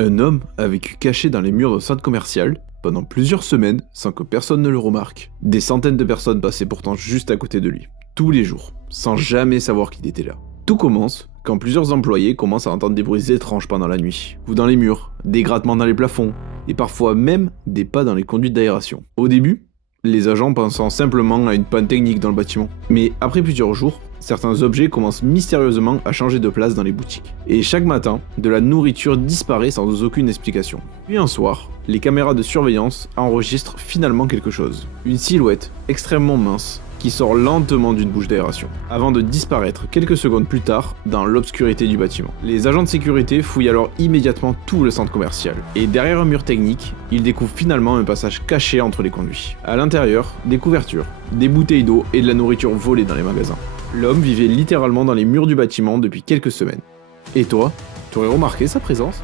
Un homme a vécu caché dans les murs d'un centre commercial pendant plusieurs semaines sans que personne ne le remarque. Des centaines de personnes passaient pourtant juste à côté de lui, tous les jours, sans jamais savoir qu'il était là. Tout commence quand plusieurs employés commencent à entendre des bruits étranges pendant la nuit, ou dans les murs, des grattements dans les plafonds, et parfois même des pas dans les conduites d'aération. Au début, les agents pensant simplement à une panne technique dans le bâtiment. Mais après plusieurs jours, certains objets commencent mystérieusement à changer de place dans les boutiques. Et chaque matin, de la nourriture disparaît sans aucune explication. Puis un soir, les caméras de surveillance enregistrent finalement quelque chose. Une silhouette extrêmement mince qui sort lentement d'une bouche d'aération, avant de disparaître quelques secondes plus tard dans l'obscurité du bâtiment. Les agents de sécurité fouillent alors immédiatement tout le centre commercial, et derrière un mur technique, ils découvrent finalement un passage caché entre les conduits. À l'intérieur, des couvertures, des bouteilles d'eau et de la nourriture volée dans les magasins. L'homme vivait littéralement dans les murs du bâtiment depuis quelques semaines. Et toi, tu aurais remarqué sa présence ?